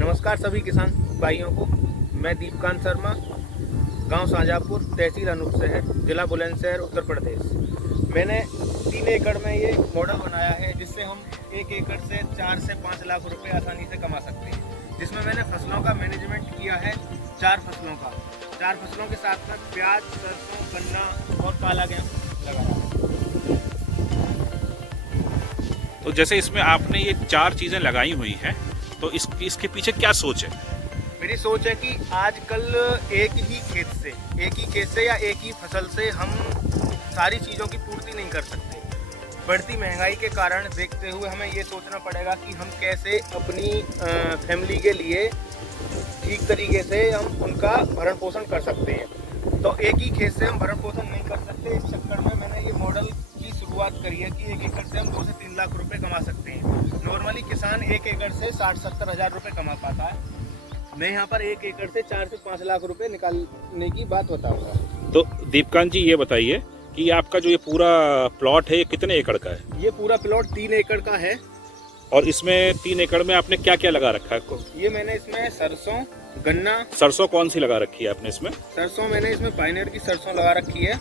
नमस्कार सभी किसान भाइयों को। मैं दीपकांत शर्मा, गांव साजापुर, तहसील अनूपशहर, जिला बुलंदशहर, उत्तर प्रदेश। मैंने 3 एकड़ में ये मॉडल बनाया है जिससे हम 1 एकड़ से 4 से 5 लाख रुपए आसानी से कमा सकते हैं। जिसमें मैंने फसलों का मैनेजमेंट किया है 4 फसलों का। 4 फसलों के साथ में प्याज, सरसों, गन्ना और काला गेहूँ लगाया है। तो जैसे इसमें आपने ये 4 चीज़ें लगाई हुई हैं, तो इसके पीछे क्या सोच है? मेरी सोच है कि आजकल एक ही खेत से या एक ही फसल से हम सारी चीज़ों की पूर्ति नहीं कर सकते। बढ़ती महंगाई के कारण देखते हुए हमें ये सोचना पड़ेगा कि हम कैसे अपनी फैमिली के लिए ठीक तरीके से हम उनका भरण पोषण कर सकते हैं। तो एक ही खेत से हम भरण पोषण नहीं कर सकते। इस चक्कर में मैंने ये मॉडल की शुरुआत करी है कि 1 एकड़ से हम 2 से 3 लाख रुपए कमा सकते हैं। नॉर्मली किसान 1 एकड़ से 60-70 हज़ार रुपये कमा पाता है। मैं यहाँ पर 1 एकड़ से 4 से 5 लाख रुपए निकालने की बात बताऊंगा। तो दीपकांत जी ये बताइए कि आपका जो ये पूरा प्लॉट है ये कितने एकड़ का है? ये पूरा प्लॉट 3 एकड़ का है। और इसमें 3 एकड़ में आपने क्या क्या लगा रखा है? ये मैंने इसमें सरसों, गन्ना। सरसों कौन सी लगा रखी है आपने इसमें? सरसों मैंने इसमें पायनियर की सरसों लगा रखी है।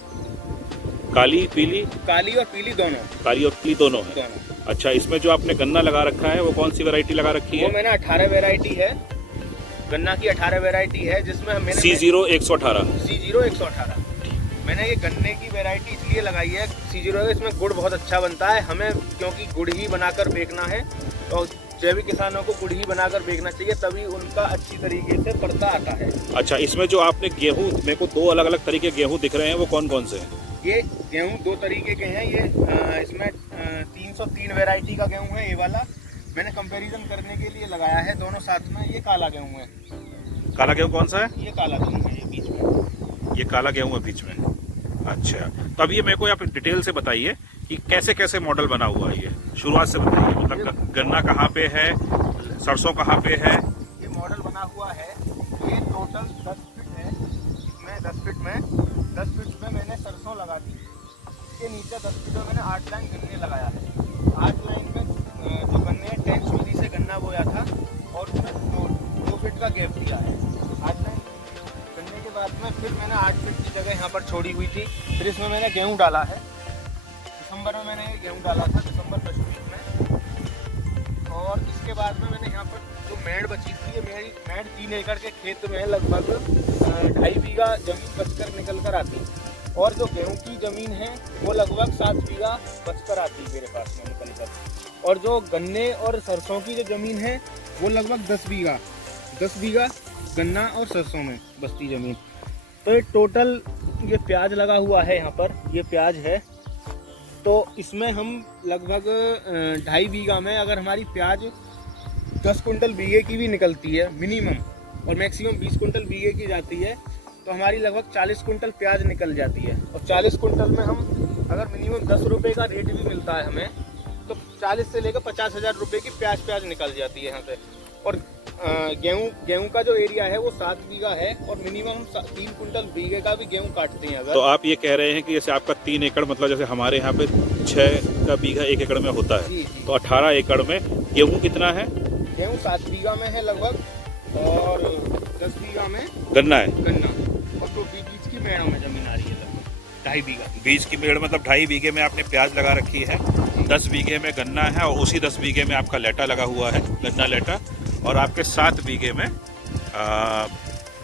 काली पीली? काली और पीली दोनों। काली और पीली दोनों है। अच्छा, इसमें जो आपने गन्ना लगा रखा है वो कौन सी वैरायटी लगा रखी है? वो मैंने 18 वैरायटी है, गन्ना की 18 वैरायटी है, जिसमें मैंने C0 118। C0 118 मैंने ये गन्ने की वैरायटी इसलिए लगाई है। C0 इसमें गुड़ बहुत अच्छा बनता है हमें, क्योंकि गुड़ ही बनाकर बेचना है। तो जैविक किसानों को गुड़ ही बनाकर बेचना चाहिए, तभी उनका अच्छी तरीके से पड़ता आता है। अच्छा, इसमें जो आपने गेहूँ, मेरे को 2 अलग अलग तरीके गेहूँ दिख रहे हैं, वो कौन कौन से हैं? ये गेहूँ 2 तरीके के हैं। ये इसमें 303 वैरायटी का गेहूँ है। ये वाला मैंने कंपैरिजन करने के लिए लगाया है दोनों साथ में। ये काला गेहूँ है। काला गेहूँ कौन सा है? ये काला गेहूँ है, ये बीच में। ये काला गेहूँ है बीच में। अच्छा, तो अब ये मेरे को आप डिटेल से बताइए कि कैसे कैसे मॉडल बना हुआ है। ये शुरुआत से बताइए, मतलब गन्ना कहाँ पे है, सरसों कहाँ पे है? ये मॉडल बना हुआ है, ये टोटल 10 फीट है। इसमें 10 फीट में मैंने सरसों लगा दी। इसके नीचे 10 फीट में मैंने 8 लाइन गन्ने लगाया है। 8 लाइन में जो गन्ने 10 चूरी से गन्ना बोया था और उसमें 2 फीट का गैप दिया है। 8 लाइन गन्ने के बाद में फिर मैंने 8 फीट की जगह यहाँ पर छोड़ी हुई थी। फिर इसमें मैंने गेहूँ डाला है। दिसंबर में मैंने गेहूँ डाला था, दिसंबर 10 में। और इसके बाद में मैंने यहाँ पर जो मेड़ बची थी, ये मेरी मेड़ 3 एकड़ के खेत में लगभग 2.5 बीघा जमीन बचकर निकल कर आती है। और जो गेहूं की जमीन है वो लगभग 7 बीघा बचकर आती है मेरे पास में निकल कर। और जो गन्ने और सरसों की जो जमीन है वो लगभग 10 बीघा गन्ना और सरसों में बचती जमीन। तो ये टोटल ये प्याज लगा हुआ है यहाँ पर, ये प्याज है। तो इसमें हम लगभग 2.5 बीघा में अगर हमारी प्याज 10 कुंटल बीघे की भी निकलती है मिनिमम, और मैक्सिमम 20 कुंटल बीघे की जाती है, तो हमारी लगभग 40 कुंटल प्याज निकल जाती है। और 40 कुंटल में हम अगर मिनिमम 10 रुपये का रेट भी मिलता है हमें, तो 40 से लेकर 50 हज़ार रुपये की प्याज निकल जाती है यहाँ से। और गेहूं का जो एरिया है वो 7 बीघा है, और मिनिमम 3 कुंटल बीघे का भी गेहूं काटते हैं अगर। तो आप ये कह रहे हैं कि जैसे आपका 3 एकड़, मतलब जैसे हमारे यहाँ पे 6 का बीघा 1 एकड़ में होता है। जी। तो 18 एकड़ में गेहूँ कितना है? गेहूँ 7 बीघा में है लगभग, और 10 बीघा में गन्ना है। और तो बीच की मेड़ों में जमीन आ रही है लगभग 2.5 बीघा। बीज की मेड़ मतलब 2.5 बीघे में आपने प्याज लगा रखी है, 10 बीघे में गन्ना है, और उसी 10 बीघे में आपका लेटा लगा हुआ है, गन्ना लेटा। और आपके 7 बीघे में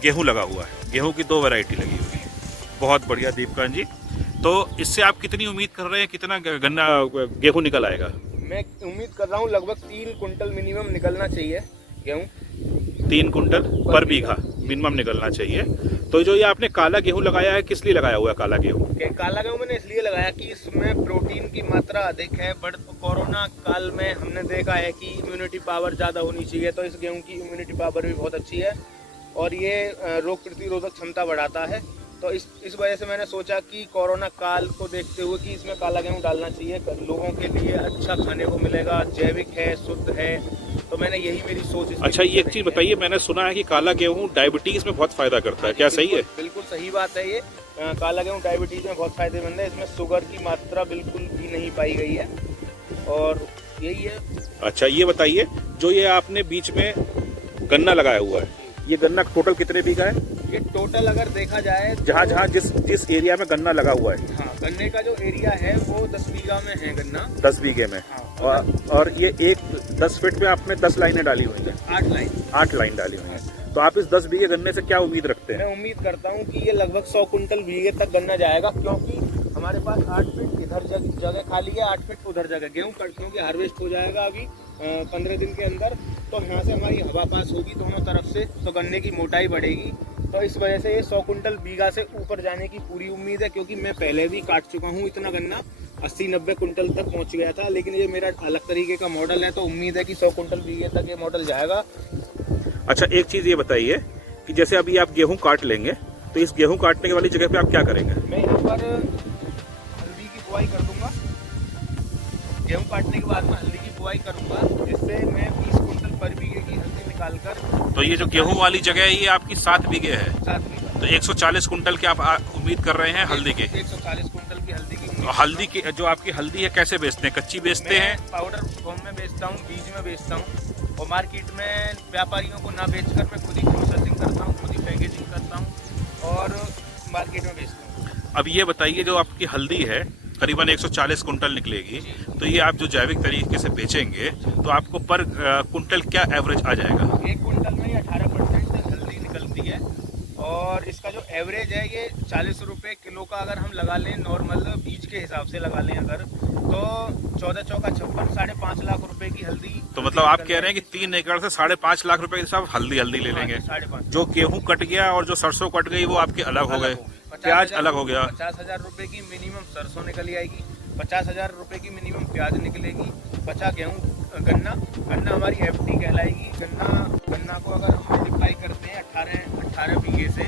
गेहूं लगा हुआ है। गेहूं की 2 वैरायटी लगी हुई है। बहुत बढ़िया दीपकांत जी। तो इससे आप कितनी उम्मीद कर रहे हैं, कितना गन्ना गेहूं निकल आएगा? मैं उम्मीद कर रहा हूँ लगभग 3 कुंटल मिनिमम निकलना चाहिए गेहूँ। 3 कुंटल पर बीघा मिनिमम निकलना चाहिए। तो जो ये आपने काला गेहूं लगाया है, किस लिए लगाया हुआ है काला गेहूं? काला गेहूं मैंने इसलिए लगाया कि इसमें प्रोटीन की मात्रा अधिक है। बट कोरोना काल में हमने देखा है कि इम्यूनिटी पावर ज़्यादा होनी चाहिए, तो इस गेहूं की इम्यूनिटी पावर भी बहुत अच्छी है, और ये रोग प्रतिरोधक क्षमता बढ़ाता है। तो इस वजह से मैंने सोचा कि कोरोना काल को देखते हुए कि इसमें काला गेहूँ डालना चाहिए, लोगों के लिए अच्छा खाने को मिलेगा, जैविक है, शुद्ध है। तो मैंने यही मेरी सोच। अच्छा, ये एक चीज़ बताइए, मैंने सुना है कि काला गेहूँ डायबिटीज़ में बहुत फ़ायदा करता है, क्या सही है? बिल्कुल सही बात है। ये काला गेहूँ डायबिटीज़ में बहुत फायदेमंद है। इसमें शुगर की मात्रा बिल्कुल भी नहीं पाई गई है, और यही है। अच्छा, ये बताइए, जो ये आपने बीच में गन्ना लगाया हुआ है। ये गन्ना टोटल कितने बीघा है? ये टोटल अगर देखा जाए जहाँ जहाँ जिस एरिया में गन्ना लगा हुआ है। हाँ, गन्ने का जो एरिया है वो 10 बीघा में है गन्ना। 10 बीघे में। हाँ, और ये एक 10 फीट में आपने 10 लाइनें डाली हुई हैं। 8 लाइन डाली हुई हैं। तो आप इस 10 बीघे गन्ने से क्या उम्मीद रखते हैं? मैं उम्मीद करता हूँ कि ये लगभग 100 कुंटल बीघे तक गन्ना जाएगा, क्योंकि हमारे पास 8 फीट इधर जगह खाली है, 8 फीट उधर जगह। गेहूँ क्योंकि हार्वेस्ट हो जाएगा अभी 15 दिन के अंदर, तो यहाँ से हमारी हवा पास होगी दोनों तरफ से, तो गन्ने की मोटाई बढ़ेगी। तो इस वजह से ये 100 कुंटल बीघा से ऊपर जाने की पूरी उम्मीद है, क्योंकि मैं पहले भी काट चुका हूँ इतना गन्ना, 80-90 कुंटल तक पहुँच गया था। लेकिन ये मेरा अलग तरीके का मॉडल है, तो उम्मीद है कि 100 कुंटल बीघे तक ये मॉडल जाएगा। अच्छा, एक चीज़ ये बताइए कि जैसे अभी आप गेहूँ काट लेंगे, तो इस गेहूँ काटने वाली जगह पे आप क्या करेंगे? मैं यहाँ पर हल्दी की बुआई कर दूंगा। गेहूँ काटने के बाद में हल्दी की बुआई करूंगा, जिससे मैं 20 कुंटल पर बीघे की हल्दी निकालकर। तो ये जो गेहूँ वाली जगह है ये आपकी 7 बीघे है। 7 बीघा। तो 140 कुंटल की आप उम्मीद कर रहे हैं हल्दी के? 140 कुंटल की हल्दी की। तो हल्दी की जो आपकी हल्दी है कैसे बेचते हैं? कच्ची बेचते हैं? पाउडर फॉर्म में बेचता हूँ, बीज में बेचता हूँ, और मार्केट में व्यापारियों को ना बेचकर मैं खुद ही प्रोसेसिंग करता हूँ, खुद ही पैकेजिंग करता हूँ और मार्केट में बेचता हूँ। अब ये बताइए, जो आपकी हल्दी है करीबन 140 कुंटल निकलेगी, तो ये आप जो जैविक तरीके से बेचेंगे तो आपको पर कुंटल क्या एवरेज आ जाएगा? 1 कुंटल में 18% हल्दी निकलती है, और इसका जो एवरेज है ये 40 रुपये किलो का अगर हम लगा लें, नॉर्मल बीज के हिसाब से लगा लें अगर, तो 14 चौका 56, 5.5 लाख रुपए की हल्दी। तो मतलब आप कह रहे हैं कि 3 एकड़ से 5.5 लाख रुपए के हिसाब हल्दी ले लेंगे। 5.5। जो गेहूं कट गया और जो सरसों कट गई वो आपके अलग हो गए, प्याज अलग हो गया। 50,000 रुपए की मिनिमम सरसों निकल आएगी, 50,000 रुपए की मिनिमम प्याज निकलेगी, बचा गेहूँ गन्ना हमारी FD कहलाएगी। गन्ना को अगर हम मल्टीप्लाई करते हैं 18 बीघे से,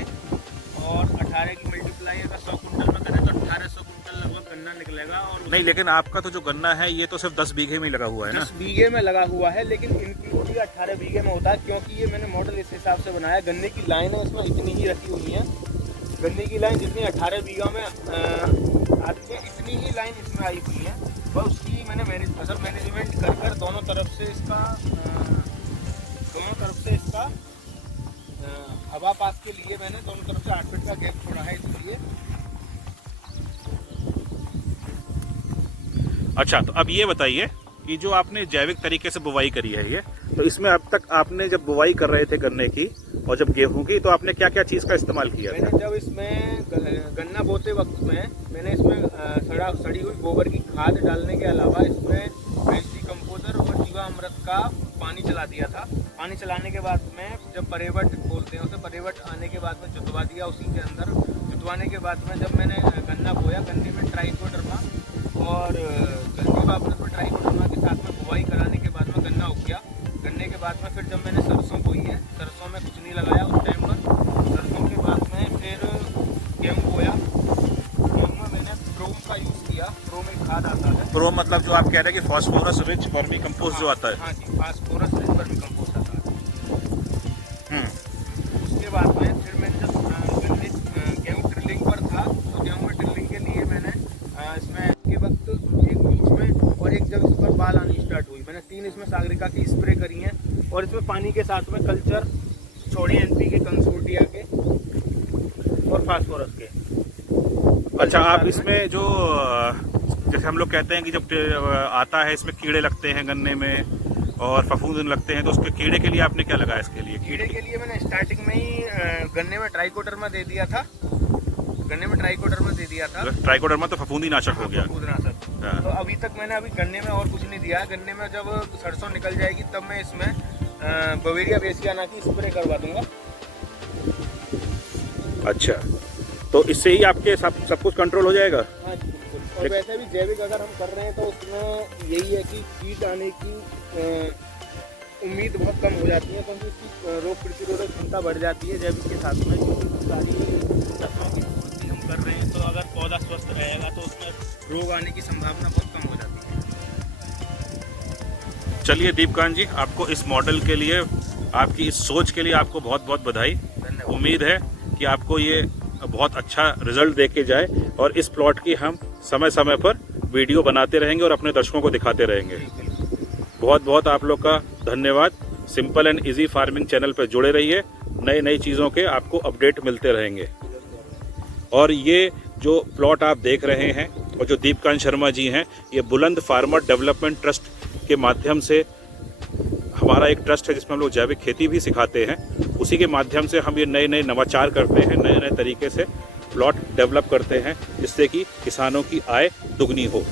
और 18 की मल्टीप्लाई अगर 100 कुंटल में करें तो 1800 कुंटल लगभग गन्ना निकलेगा। और नहीं, लेकिन आपका तो जो गन्ना है ये तो सिर्फ 10 बीघे में ही लगा हुआ है ना? 10 बीघे में लगा हुआ है, लेकिन इंक्लूड भी 18 बीघे में होता है, क्योंकि ये मैंने मॉडल इस हिसाब से बनाया। गन्ने की लाइन है इसमें इतनी ही रखी हुई है, गन्ने की लाइन जितनी 18 बीघा में आती है इतनी ही लाइन इसमें आई हुई है। वह उसकी मैंने फसल मैनेजमेंट कर दोनों तरफ से इसका हवा पास के लिए मैंने दोनों तरफ से 8 फीट का गैप छोड़ा है, इसलिए। अच्छा, तो अब ये बताइए कि जो आपने जैविक तरीके से बुवाई करी है ये, तो इसमें अब तक आपने जब बुवाई कर रहे थे गन्ने की और जब गेहूं की, तो आपने क्या क्या चीज़ का इस्तेमाल किया था? मैंने जब इसमें गन्ना बोते वक्त में मैंने इसमें सड़ी हुई गोबर की खाद डालने के अलावा इसमें वेस्ट डिकम्पोजर और जीवामृत का पानी चला दिया था। पानी चलाने के बाद में जब परेवट बोलते हैं उसे, परेवट आने के बाद में जुतवा दिया उसी के अंदर। जुतवाने के बाद में जब मैंने गन्ना बोया, गन्ने में ट्राइकोडर्मा और जीवामृत में ट्राइकोडर्मा के साथ में बुवाई कराने के बाद में गन्ना उग गया। गन्ने के बाद में फिर जब मैंने सरसों बोई है, सरसों में कुछ नहीं लगाया उस टाइम पर। सरसों के बाद में फिर गेहूँ बोया, गेहूँ में मैंने प्रोम का यूज़ किया। प्रोम एक खाद आता है। प्रोम मतलब जो आप कह रहे हैं कि फास्फोरस रिच वर्मी कंपोस्ट जो आता है? हाँ जी, फास्फोरस रिच वर्मी कंपोस्ट आता है। उसके बाद में फिर मैंने जब गेहूँ ड्रिलिंग पर था, तो गेहूँ में ड्रिलिंग के लिए मैंने इसमें के वक्त एक बीच में और एक जब इस पर बाल आनी स्टार्ट हुई, मैंने 3 इसमें सागरिका की स्प्रे करी हैं, और इसमें पानी के साथ में कल्चर छोड़े NPK कंसोर्टिया के और फास्फोरस के। अच्छा, आप इसमें जो जैसे हम लोग कहते हैं कि जब आता है इसमें कीड़े लगते हैं गन्ने में और फफूंद लगते हैं, तो उसके कीड़े के लिए आपने क्या लगाया? इसके लिए कीड़े के लिए मैंने स्टार्टिंग में ही गन्ने में ट्राइकोडर्मा दे दिया था। ट्राइकोडर्मा तो फफूंदी नाशक हो गया। हाँ। तो अभी तक मैंने गन्ने में और कुछ नहीं दिया। गन्ने में जब सरसों निकल जाएगी तब मैं इसमें बवेरिया बेसियाना की स्प्रे करवा दूंगा। अच्छा, तो इससे ही आपके सब कुछ कंट्रोल हो जाएगा? हाँ जी, बिल्कुल। और वैसे भी जैविक अगर हम कर रहे हैं तो उसमें यही है कि कीट आने की उम्मीद बहुत कम हो जाती है, क्योंकि उसकी रोग प्रतिरोधक क्षमता बढ़ जाती है जैविक के साथ में। सारी फसलों की पूर्ति हम कर रहे हैं, तो अगर पौधा स्वस्थ रहेगा तो उसमें रोग आने की संभावना बहुत कम हो जाती है। चलिए दीपकांत जी, आपको इस मॉडल के लिए, आपकी इस सोच के लिए आपको बहुत बहुत बधाई। उम्मीद है कि आपको ये बहुत अच्छा रिजल्ट दे के जाए, और इस प्लॉट की हम समय समय पर वीडियो बनाते रहेंगे और अपने दर्शकों को दिखाते रहेंगे। बहुत बहुत आप लोग का धन्यवाद। Simple and easy farming channel पर जुड़े रहिए, नई नई चीज़ों के आपको अपडेट मिलते रहेंगे। और ये जो प्लॉट आप देख रहे हैं और जो दीपकांत शर्मा जी हैं, ये बुलंद फार्मर डेवलपमेंट ट्रस्ट के माध्यम से, हमारा एक ट्रस्ट है जिसमें हम लोग जैविक खेती भी सिखाते हैं, उसी के माध्यम से हम ये नए नए नवाचार करते हैं, नए नए तरीके से प्लॉट डेवलप करते हैं जिससे कि किसानों की आय दुगनी हो।